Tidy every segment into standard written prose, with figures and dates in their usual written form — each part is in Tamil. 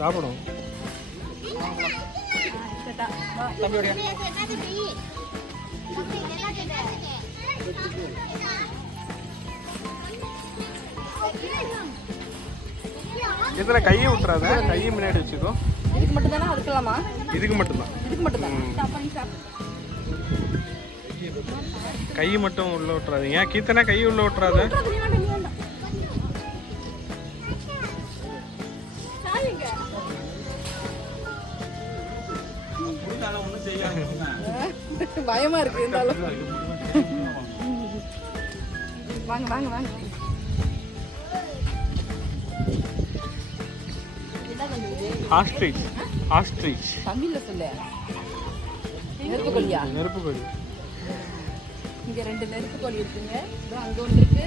சாப்பிடும். இதுல கையை விட்டுறாத, கையை முன்னாடி வச்சுக்கோ. இதுக்கு மட்டும் தானே அதுக்கலாமா? இதுக்கு மட்டும்தான். இதுக்கு மட்டும் தான். கை மட்டும் உள்ள விட்டுறாதீங்க. கீர்த்தனா கை உள்ள விட்டுறாத. பயமா இருக்கு இருந்தாலும். வாங்க வாங்க வாங்க. ஆஸ்ட்ரிச். ஆஸ்ட்ரிச் தமிழ்ல சொல்லு. நெருப்பு கோழியா? நெருப்பு கோழி. இங்க 2 நெருப்பு கோழி இருக்குங்க. இதோ அங்க ஒன்று இருக்கு,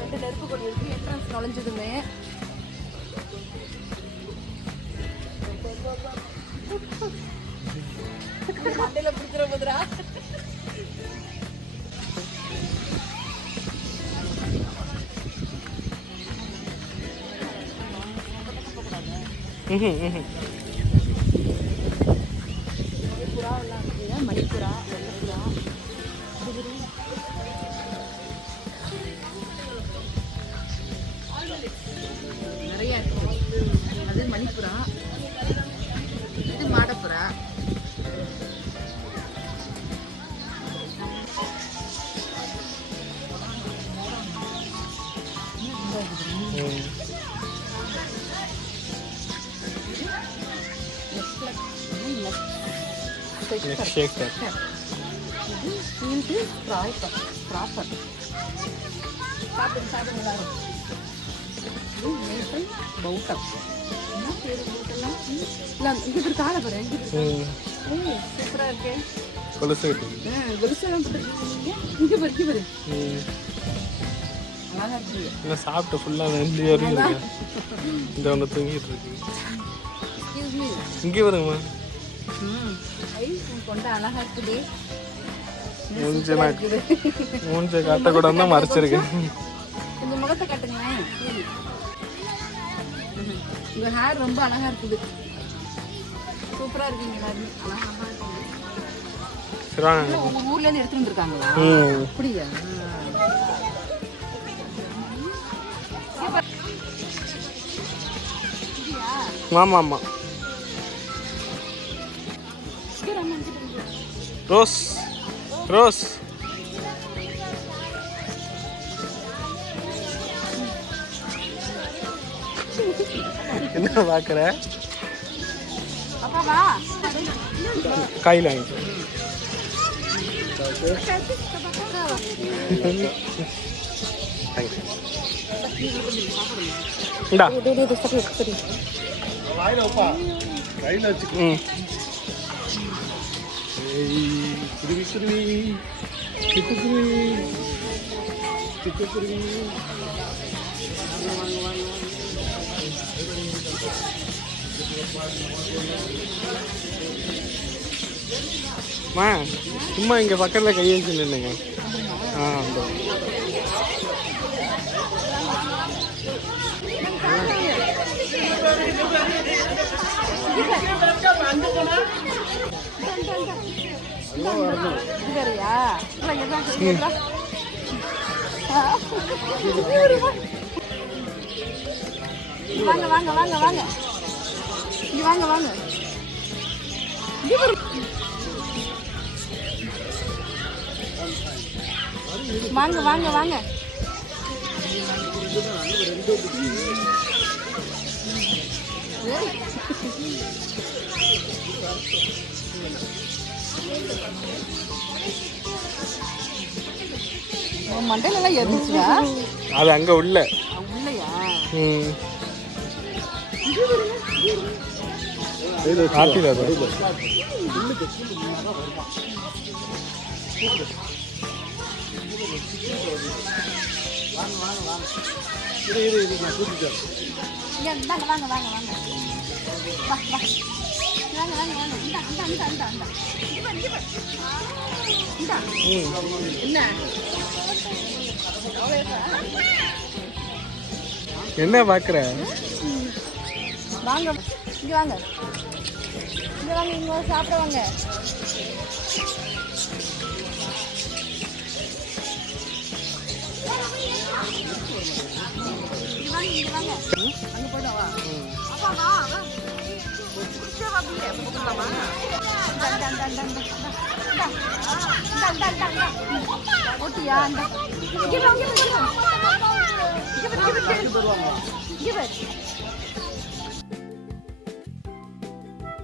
2 நெருப்பு கோழி இருக்கு. என்ட்ரன்ஸ் நுழைஞ்சதுமே மண்டையில பிடிச்சிட போதுரா. புறா எல்லாம் இருக்குங்க. மணிப்புறா, வெள்ளப்புறா, நிறைய இருக்கு. அது மணிப்புறா, இது மாடப்புறா. சாப்பிட்டு ஃபுல்லா இந்த ஒன்று தூங்கிட்டு இருக்கு. இங்கே வருங்கம்மா. கொண்டா அழகா இருக்குது. மூஞ்ச காட்டக்கூடாது தான் மறைச்சிருக்கேன். இந்த முகத்தை காட்டுங்களேன். உங்க ஹேர் ரொம்ப அழகா இருக்குது. சூப்பரா இருக்கீங்க எல்லாரும். அழகா உங்க ஊர்ல இருந்து எடுத்துட்டு வந்திருக்காங்களா? அப்படியா? ஆமா ஆமா. ரோஸ் ரோஸ் என்ன பாக்குற? கையில் வாங்கி சும்மா இங்க பக்கத்துல கையை வச்சு நின்னுங்க. வாங்க வாங்க வாங்க வாங்க இங்க வாங்க வாங்க வாங்க வாங்க வாங்க மண்டையில எல்லாம் எரிஞ்சுடா. அது அங்க உள்ள உள்ளயா? ஆட்டில அது வாங்க வாங்க வாங்க வாங்க வா வா வாங்க வாங்க வாங்க இந்தா இந்தா இந்தா இந்தா இந்தா இங்க பாரு இந்தா என்ன என்ன பார்க்குற? வாங்க இங்க வாங்க இங்க வாங்க இங்க சாப்பிட வாங்க. இங்க வாங்க அங்க போடா வா. அப்பா வா வா. குடிச்சே வா அப்படியே போகலாமா? ஓட்டியா அந்த இங்க வா இங்க வா இங்க வா.